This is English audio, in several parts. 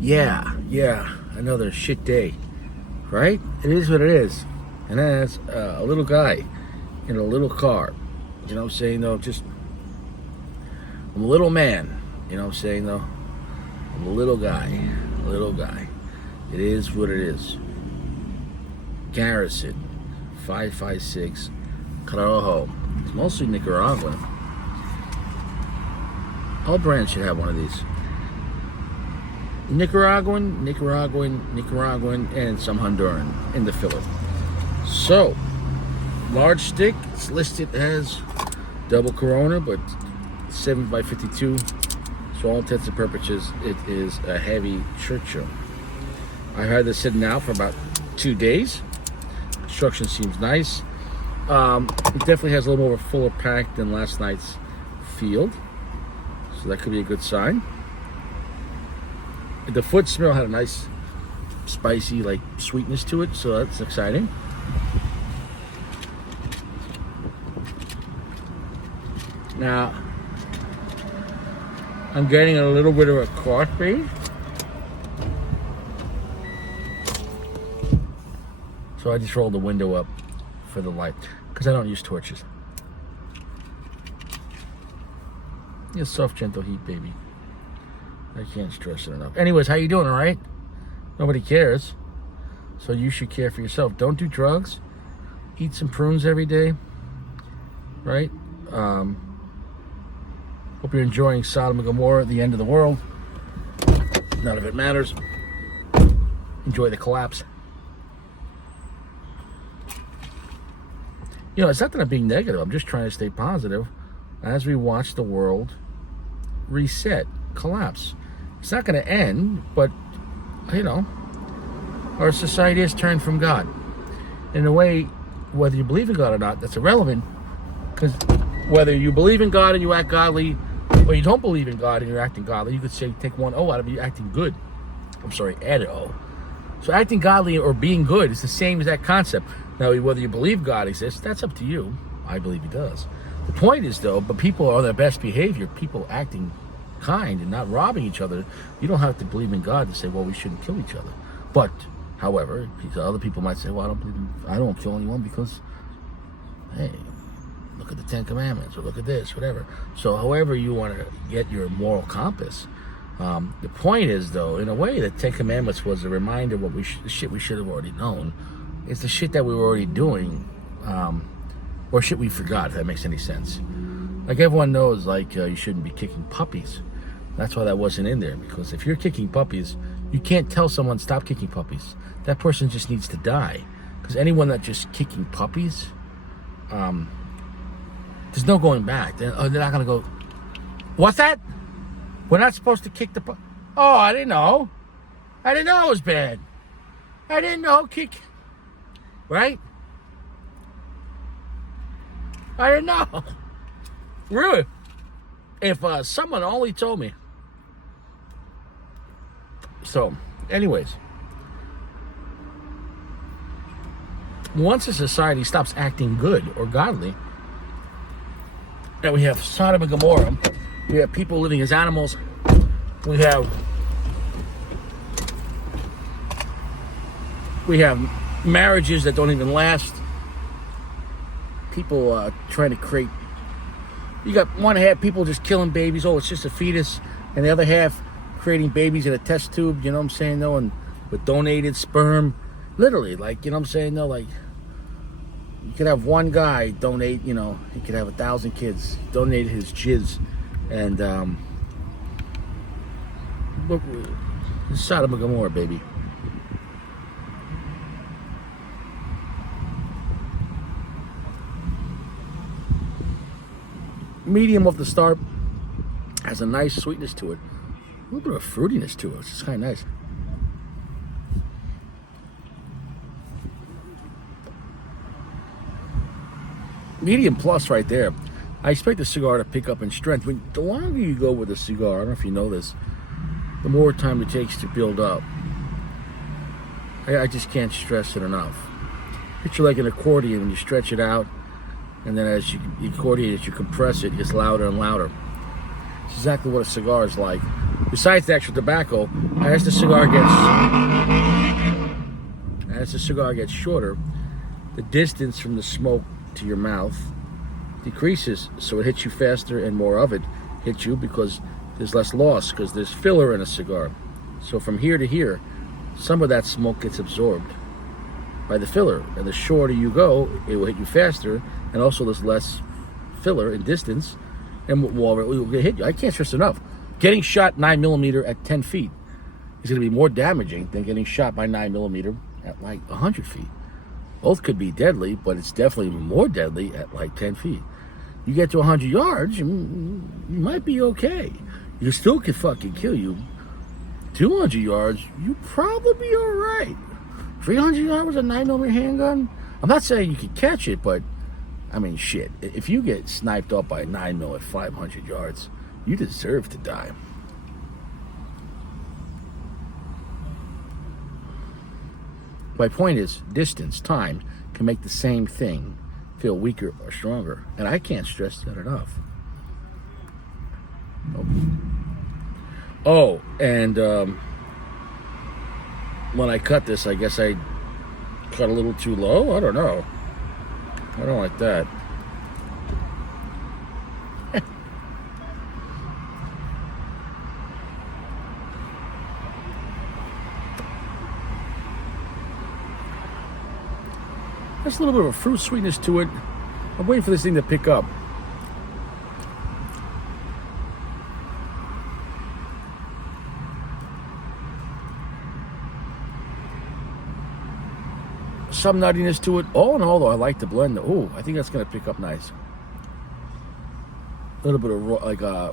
Yeah, another shit day, right? It is what it is. And then it's a little guy in a little car, you know what I'm saying, though? I'm a little man, you know what I'm saying, though? I'm a little guy. It is what it is. Garrison, 556, Carajo. It's mostly Nicaraguan. All brands should have one of these. Nicaraguan, and some Honduran in the filler. So, large stick. It's listed as double Corona, but 7x52. So, all intents and purposes, it is a heavy Churchill. I had this sitting out for about 2 days. Construction seems nice. It definitely has a little more of a fuller pack than last night's field, so that could be a good sign. The foot smell had a nice spicy like sweetness to it, so that's exciting. Now I'm getting a little bit of a coffee, so I just rolled the window up for the light because I don't use torches. Yeah, soft gentle heat, baby. I can't stress it enough. Anyways, how you doing? All right? Nobody cares, so you should care for yourself. Don't do drugs. Eat some prunes every day, right? Hope you're enjoying Sodom and Gomorrah, the end of the world. None of it matters. Enjoy the collapse. You know, it's not that I'm being negative. I'm just trying to stay positive as we watch the world reset, collapse. It's not going to end, but, you know, our society has turned from God. In a way, whether you believe in God or not, that's irrelevant, because whether you believe in God and you act godly, or you don't believe in God and you're acting godly, you could say, take one O out of you acting good. I'm sorry, add an O. So acting godly or being good is the same as that concept. Now, whether you believe God exists, that's up to you. I believe he does. The point is, though, but people are their best behavior, people acting kind and not robbing each other. You don't have to believe in God to say, well, we shouldn't kill each other. But, however, other people might say, well, I don't kill anyone because, hey, look at the Ten Commandments, or look at this, whatever. So, however you want to get your moral compass. The point is, though, in a way, the Ten Commandments was a reminder of the shit we should have already known. It's the shit that we were already doing, or shit we forgot, if that makes any sense. Like everyone knows, like you shouldn't be kicking puppies. That's why that wasn't in there, because if you're kicking puppies, you can't tell someone stop kicking puppies. That person just needs to die. Because anyone that's just kicking puppies, there's no going back. They're not going to go, what's that? We're not supposed to kick the puppy. Oh, I didn't know. I didn't know it was bad. I didn't know kick. Right? I didn't know. Really? If someone only told me. So, anyways. Once a society stops acting good or godly, and we have Sodom and Gomorrah, we have people living as animals, we have marriages that don't even last, people trying to create, you got one half people just killing babies, oh, it's just a fetus, and the other half creating babies in a test tube, you know what I'm saying, though, and with donated sperm, literally, like, you know what I'm saying, though, like, you could have one guy donate, you know, he could have 1,000 kids, donate his jizz, and, Sodom and Gomorrah, baby. Medium of the start, has a nice sweetness to it, a little bit of fruitiness to it, which is kind of nice. Medium plus right there. I expect the cigar to pick up in strength. The longer you go with a cigar, I don't know if you know this, the more time it takes to build up. I just can't stress it enough. Picture like an accordion when you stretch it out, and then as you accordion it, you compress it, it gets louder and louder. It's exactly what a cigar is like. besides the actual tobacco, as the cigar gets shorter, the distance from the smoke to your mouth decreases, so it hits you faster and more of it hits you because there's less loss, because there's filler in a cigar. So from here to here, some of that smoke gets absorbed by the filler, and the shorter you go, it will hit you faster, and also there's less filler in distance, and it will hit you. I can't stress enough. Getting shot 9mm at 10 feet is going to be more damaging than getting shot by 9mm at like 100 feet. Both could be deadly, but it's definitely more deadly at like 10 feet. You get to 100 yards, you might be okay. You still could fucking kill you. 200 yards, you probably be all right. 300 yards with a 9mm handgun? I'm not saying you could catch it, but I mean, shit. If you get sniped up by a 9mm at 500 yards, you deserve to die. My point is, distance, time, can make the same thing feel weaker or stronger. And I can't stress that enough. Oh, and when I cut this, I guess I cut a little too low. I don't know. I don't like that. There's a little bit of a fruit sweetness to it. I'm waiting for this thing to pick up. Some nuttiness to it. All in all, though, I like the blend. Oh, I think that's going to pick up nice. A little bit of raw,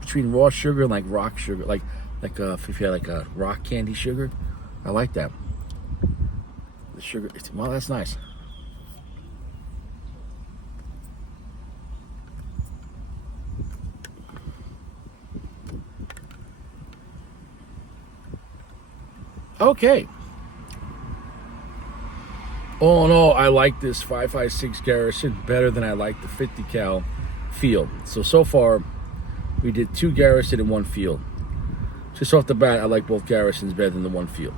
between raw sugar and like rock sugar, like if you had like a rock candy sugar. I like that. The sugar, well, that's nice. Okay. All in all, I like this 5.56 Garrison better than I like the 50 cal field. So far, we did 2 Garrison and 1 field. Just off the bat, I like both Garrisons better than the 1 field.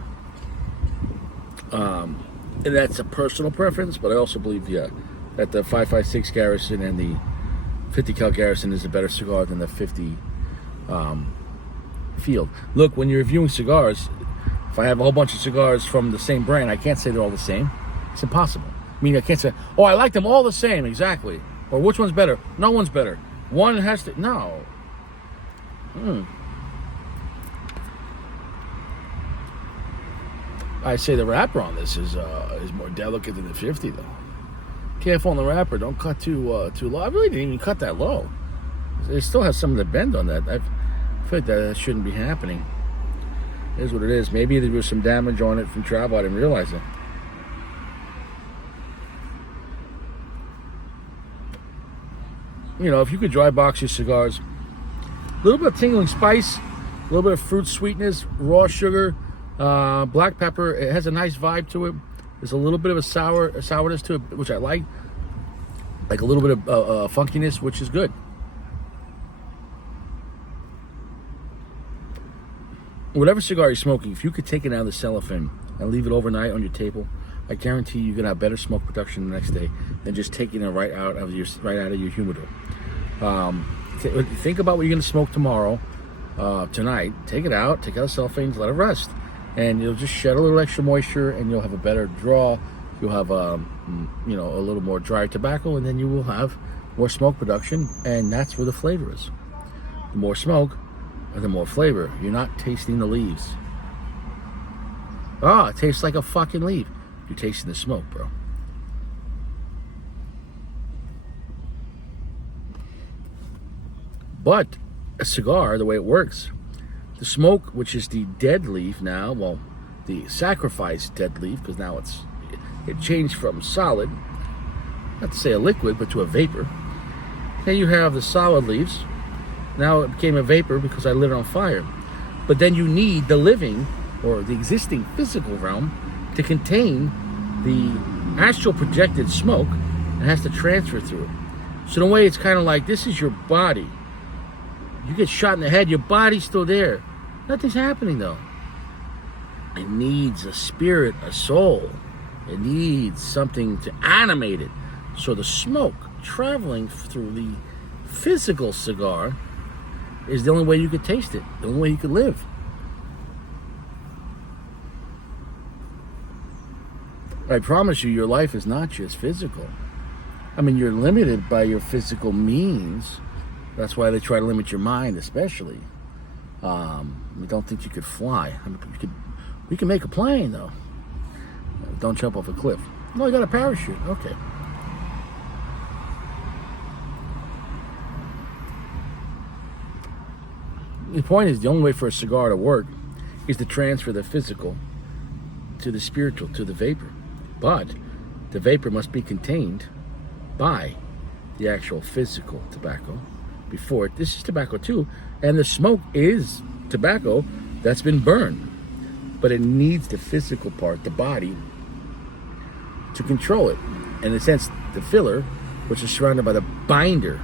And that's a personal preference, but I also believe, that the 5.56 Garrison and the 50 cal Garrison is a better cigar than the 50 field. Look, when you're reviewing cigars, if I have a whole bunch of cigars from the same brand, I can't say they're all the same. It's impossible. I mean, I can't say, oh, I like them all the same, exactly. Or which one's better? No one's better. One has to, no. I say the wrapper on this is more delicate than the 50, though. Careful on the wrapper. Don't cut too low. I really didn't even cut that low. It still has some of the bend on that. I feel like that shouldn't be happening. It is what it is. Maybe there was some damage on it from travel. I didn't realize it. You know, if you could dry box your cigars, a little bit of tingling spice, a little bit of fruit sweetness, raw sugar, black pepper. It has a nice vibe to it. There's a little bit of a sourness to it, which I like a little bit of funkiness, which is good. Whatever cigar you're smoking, if you could take it out of the cellophane and leave it overnight on your table, I guarantee you're gonna have better smoke production the next day than just taking it right out of your humidor. Think about what you're gonna smoke tomorrow, tonight. Take it out, take out the cellophanes, let it rest, and you'll just shed a little extra moisture, and you'll have a better draw. You'll have a little more dry tobacco, and then you will have more smoke production, and that's where the flavor is. The more smoke, and the more flavor. You're not tasting the leaves. It tastes like a fucking leaf. You're tasting the smoke, bro. But a cigar, the way it works, the smoke, which is the dead leaf now, well, the sacrificed dead leaf, because now it changed from solid, not to say a liquid, but to a vapor. Then you have the solid leaves. Now it became a vapor because I lit it on fire. But then you need the living, or the existing physical realm, to contain the astral projected smoke, and has to transfer through it. So in a way, it's kind of like, this is your body. You get shot in the head, your body's still there. Nothing's happening though. It needs a spirit, a soul. It needs something to animate it. So the smoke traveling through the physical cigar is the only way you could taste it, the only way you could live. I promise you, your life is not just physical. I mean, you're limited by your physical means. That's why they try to limit your mind, especially. I don't think you could fly. I mean, we can make a plane, though. Don't jump off a cliff. No, you got a parachute. Okay. The point is, the only way for a cigar to work is to transfer the physical to the spiritual, to the vapor. But the vapor must be contained by the actual physical tobacco before it. This is tobacco too, and the smoke is tobacco that's been burned. But it needs the physical part, the body, to control it. And in a sense, the filler, which is surrounded by the binder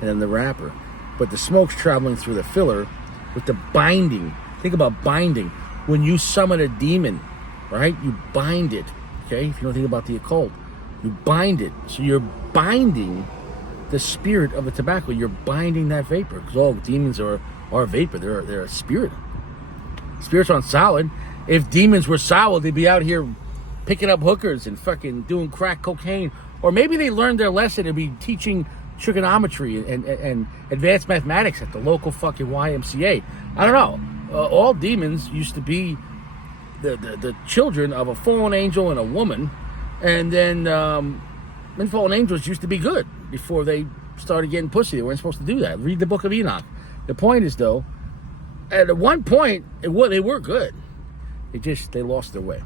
and then the wrapper. But the smoke's traveling through the filler with the binding. Think about binding. When you summon a demon, right? You bind it, okay? If you don't think about the occult, you bind it. So you're binding the spirit of the tobacco. You're binding that vapor. Because all demons are vapor. They're a spirit. Spirits aren't solid. If demons were solid, they'd be out here picking up hookers and fucking doing crack cocaine. Or maybe they learned their lesson and be teaching trigonometry and advanced mathematics at the local fucking YMCA. I don't know. All demons used to be the children of a fallen angel and a woman. And then fallen angels used to be good before they started getting pussy. They weren't supposed to do that. Read the Book of Enoch. The point is, though, at one point, they were good. They lost their way.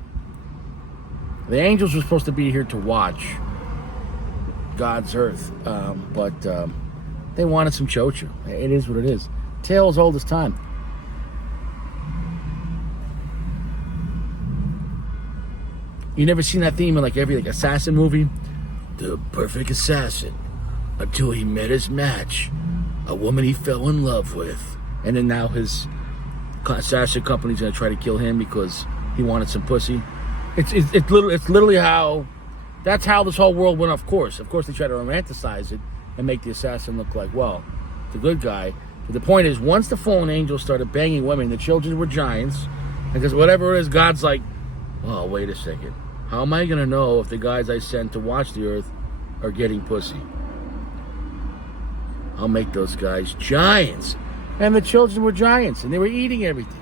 The angels were supposed to be here to watch God's earth, but they wanted some chocha. It is what it is. Tale as old as time. You never seen that theme in every assassin movie? The perfect assassin, until he met his match, a woman he fell in love with. And then now his assassin company's gonna try to kill him because he wanted some pussy. It's literally how, that's how this whole world went off course. Of course, they try to romanticize it and make the assassin look like, well, the good guy. But the point is, once the fallen angels started banging women, the children were giants. Because whatever it is, God's like, oh, wait a second. How am I gonna know if the guys I sent to watch the earth are getting pussy? I'll make those guys giants. And the children were giants, and they were eating everything.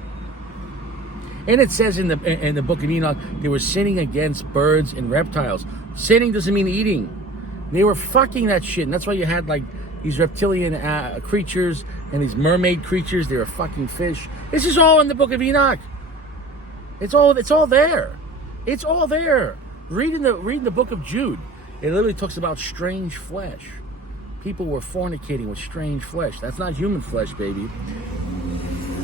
And it says in the Book of Enoch, they were sinning against birds and reptiles. Sinning doesn't mean eating. They were fucking that shit, and that's why you had these reptilian creatures and these mermaid creatures. They were fucking fish. This is all in the Book of Enoch. It's all there. It's all there. Reading the Book of Jude, it literally talks about strange flesh. People were fornicating with strange flesh. That's not human flesh, baby.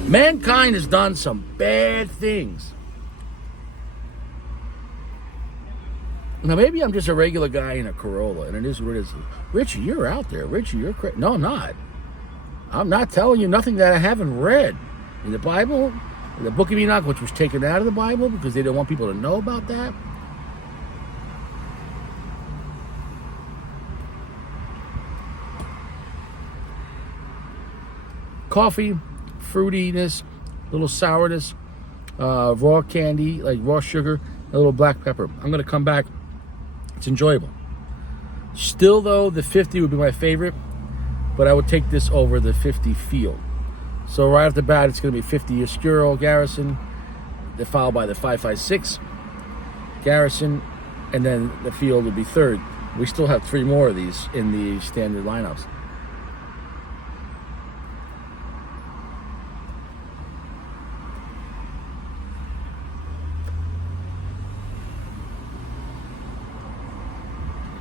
Mankind has done some bad things. Now, maybe I'm just a regular guy in a Corolla, and it is what it is. Richie, you're out there. Richie, you're crazy. No, I'm not. I'm not telling you nothing that I haven't read. In the Bible, in the Book of Enoch, which was taken out of the Bible because they didn't want people to know about that. Coffee, fruitiness, little sourness, raw candy, raw sugar, a little black pepper. I'm going to come back. It's enjoyable. Still, though, the 50 would be my favorite, but I would take this over the 50 Field. So right off the bat, it's going to be 50 Oscuro Garrison, followed by the 556 Garrison, and then the Field would be third. We still have 3 more of these in the standard lineups.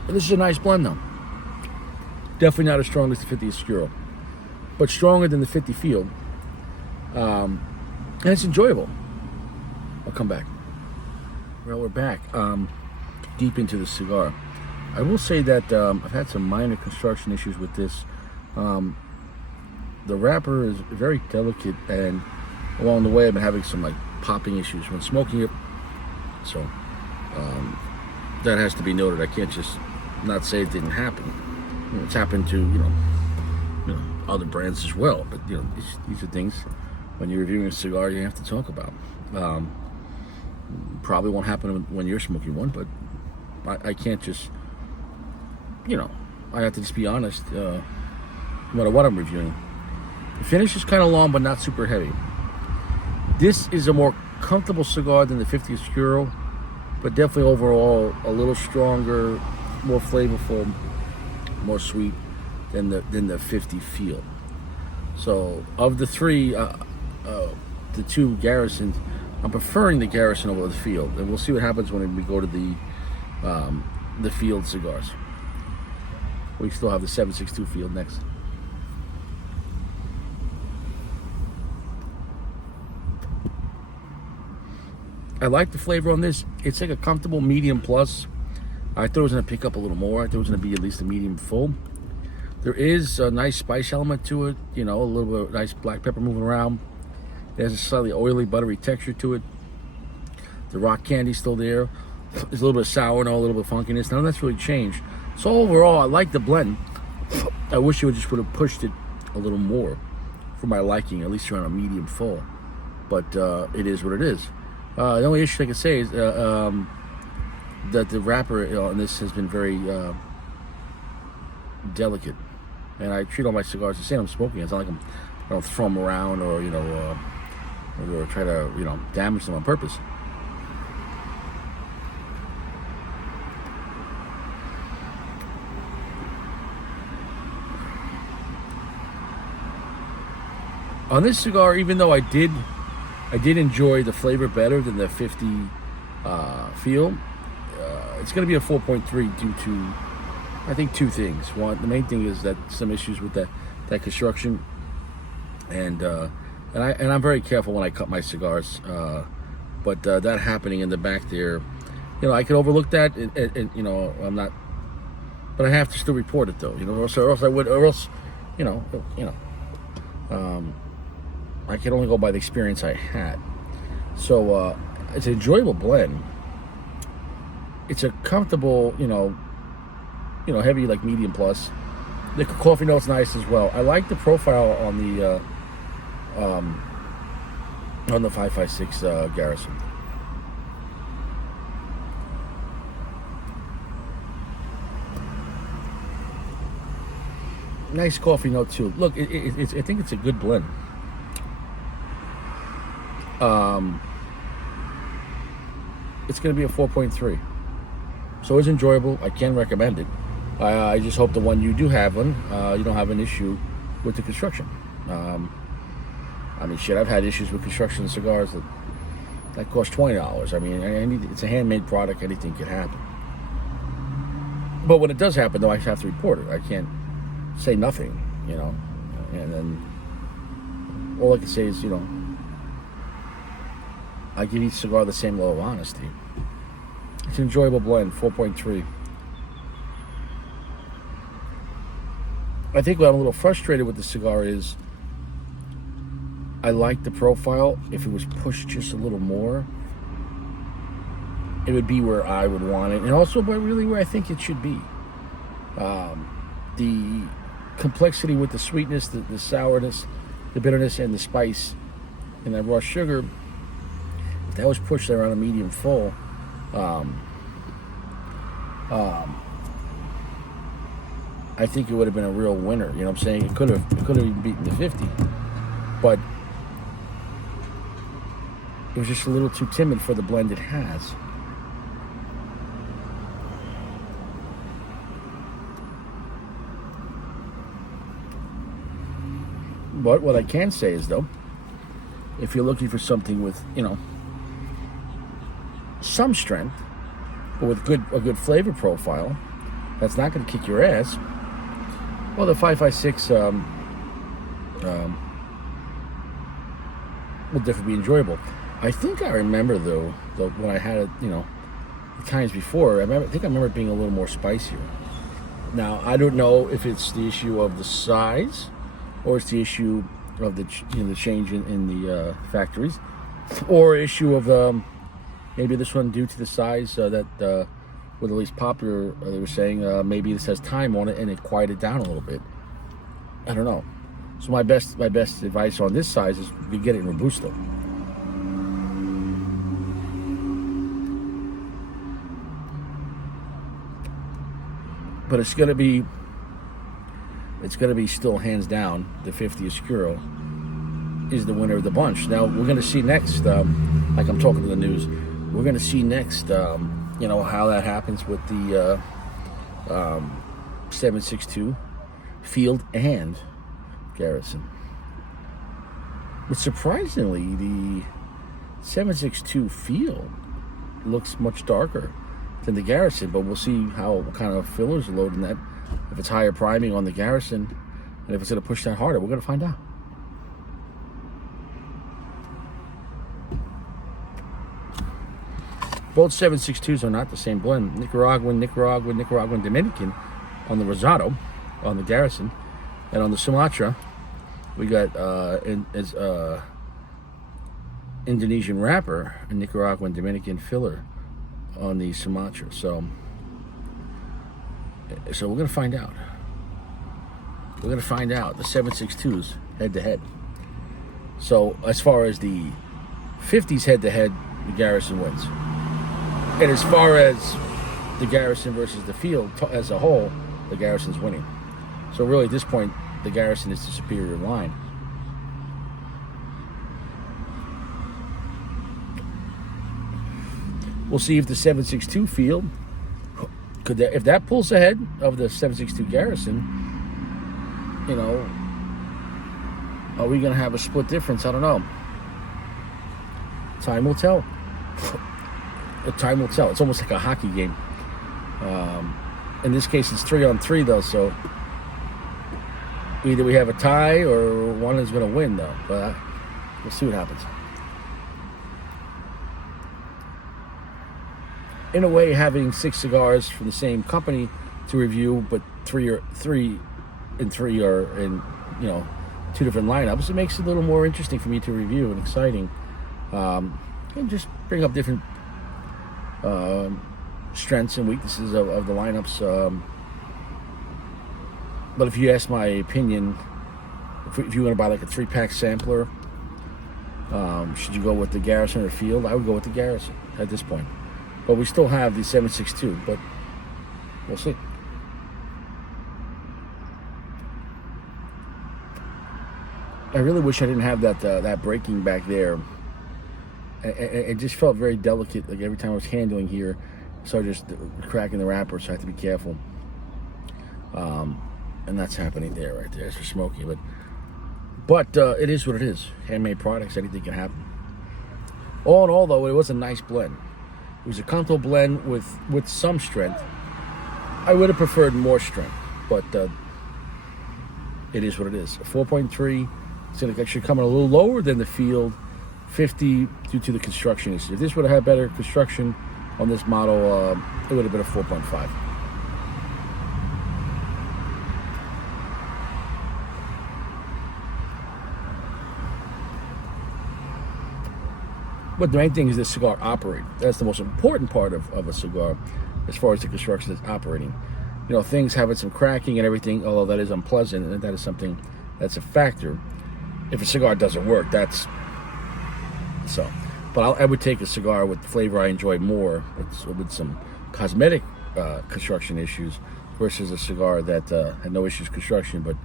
This is a nice blend, though. Definitely not as strong as the 50 Oscuro, but stronger than the 50 Field. And it's enjoyable. I'll come back. Well, we're back deep into the cigar. I will say that I've had some minor construction issues with this. the wrapper is very delicate, and along the way I've been having some like popping issues when smoking it. So that has to be noted. I can't just not say it didn't happen. It's happened to other brands as well. But these are things when you're reviewing a cigar you have to talk about. Probably won't happen when you're smoking one, but I can't just I have to just be honest. No matter what I'm reviewing, the finish is kind of long but not super heavy. This is a more comfortable cigar than the 50 Oscuro, but definitely overall a little stronger, more flavorful, more sweet than the 50 Field. So of the three, the two Garrisons, I'm preferring the Garrison over the Field, and we'll see what happens when we go to the Field cigars. We still have the 762 Field next. I like the flavor on this. It's like a comfortable medium plus. I thought it was going to pick up a little more. I thought it was going to be at least a medium full. There is a nice spice element to it, a little bit of nice black pepper moving around. It has a slightly oily, buttery texture to it. The rock candy's still there. There's a little bit of sour, a little bit of funkiness. None of that's really changed. So overall, I like the blend. I wish you would have pushed it a little more for my liking, at least around a medium full. But it is what it is. The only issue I can say is that the wrapper on this has been very delicate, and I treat all my cigars the same. I'm smoking. It's not like I don't throw them around or try to damage them on purpose. On this cigar, even though I did enjoy the flavor better than the 50 Field, it's going to be a 4.3 due to, I think, two things. One, the main thing is that some issues with that construction, and I'm very careful when I cut my cigars. But that happening in the back there, I could overlook that, and I'm not, but I have to still report it though. Or else I would, or else, I can only go by the experience I had. So it's an enjoyable blend. It's a comfortable, heavy, like medium plus. The coffee note's nice as well. I like the profile on the 556 Garrison. Nice coffee note too. Look, I think it's a good blend. It's going to be a 4.3. So it's enjoyable. I can recommend it. I just hope the one you do have you don't have an issue with the construction. I've had issues with construction cigars that cost $20. It's a handmade product. Anything could happen. But when it does happen, though, I have to report it. I can't say nothing, and then all I can say is, I give each cigar the same level of honesty. It's an enjoyable blend, 4.3. I think what I'm a little frustrated with the cigar is I like the profile. If it was pushed just a little more, it would be where I would want it, and also by really where I think it should be. The complexity with the sweetness, the sourness, the bitterness, and the spice, and that raw sugar, if that was pushed around a medium full, I think it would have been a real winner. You know what I'm saying? It could have even beaten the 50, but it was just a little too timid for the blend it has. But what I can say is, though, if you're looking for something with, some strength, but with a good flavor profile, that's not going to kick your ass, well, the 556 will definitely be enjoyable. I think I remember, though when I had it, the times before, I think I remember it being a little more spicier. Now, I don't know if it's the issue of the size or it's the issue of the the change in the factories, or issue of maybe this one due to the size that were the least popular. They were saying maybe this has time on it and it quieted down a little bit. I don't know. So my best advice on this size is we get it in Robusto. But it's gonna be still hands down the 50 Oscuro is the winner of the bunch. Now we're gonna see next, like I'm talking to the news, we're gonna see next, how that happens with the 7.62 Field and Garrison. But surprisingly, the 7.62 Field looks much darker than the Garrison, but we'll see what kind of fillers are loaded in that. If it's higher priming on the Garrison, and if it's going to push that harder, we're going to find out. Both 7.62s are not the same blend. Nicaraguan, Dominican on the Rosado, on the Garrison, and on the Sumatra, we got Indonesian wrapper and Nicaraguan Dominican filler on the Sumatra. So we're going to find out. We're going to find out the 7.62s head-to-head. So as far as the 50s head-to-head, the Garrison wins. And as far as the Garrison versus the Field as a whole, the Garrison's winning. So really at this point, the Garrison is the superior line. We'll see if the 7.62 Field, if that pulls ahead of the 7.62 Garrison, are we going to have a split difference? I don't know. Time will tell. Time will tell. It's almost like a hockey game. In this case, it's 3-on-3 though, so either we have a tie or one is going to win though. But we'll see what happens. In a way, having 6 cigars from the same company to review, but three are in 2 different lineups, it makes it a little more interesting for me to review and exciting, and just bring up different strengths and weaknesses of the lineups. But if you ask my opinion, if you want to buy like a 3-pack sampler, should you go with the Garrison or Field? I would go with the Garrison at this point. But we still have the 7.62, but we'll see. I really wish I didn't have that braking back there. It just felt very delicate. Like every time I was handling here, so just cracking the wrapper, so I have to be careful. And that's happening there, right there. It's for smoking, but it is what it is. Handmade products, anything can happen. All in all, though, it was a nice blend. It was a comfortable blend with some strength. I would have preferred more strength, but it is what it is. A 4.3. It's going to actually come in a little lower than the Field 50 due to the construction issue. If this would have had better construction on this model, it would have been a 4.5. But the main thing is the cigar operate. That's the most important part of a cigar as far as the construction is operating. Things having some cracking and everything, although that is unpleasant, and that is something that's a factor. If a cigar doesn't work, that's so. But I would take a cigar with flavor I enjoy more, with some cosmetic construction issues, versus a cigar that had no issues construction, but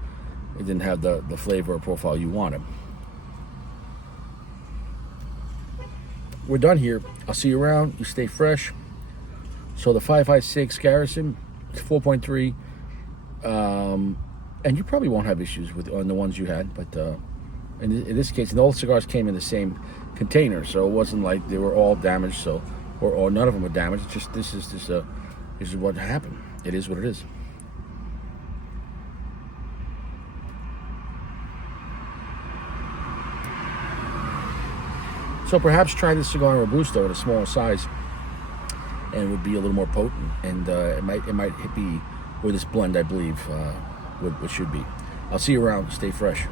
it didn't have the flavor or profile you wanted. We're done here. I'll see you around. You stay fresh. So the 5.56 Garrison, 4.3, and you probably won't have issues on the ones you had, but in this case, and all the cigars came in the same container, so it wasn't like they were all damaged, or none of them were damaged. It's just this is what happened. It is what it is. So perhaps try this cigar in Robusto in a smaller size, and it would be a little more potent, and it might be where this blend, I believe, what should be. I'll see you around. Stay fresh.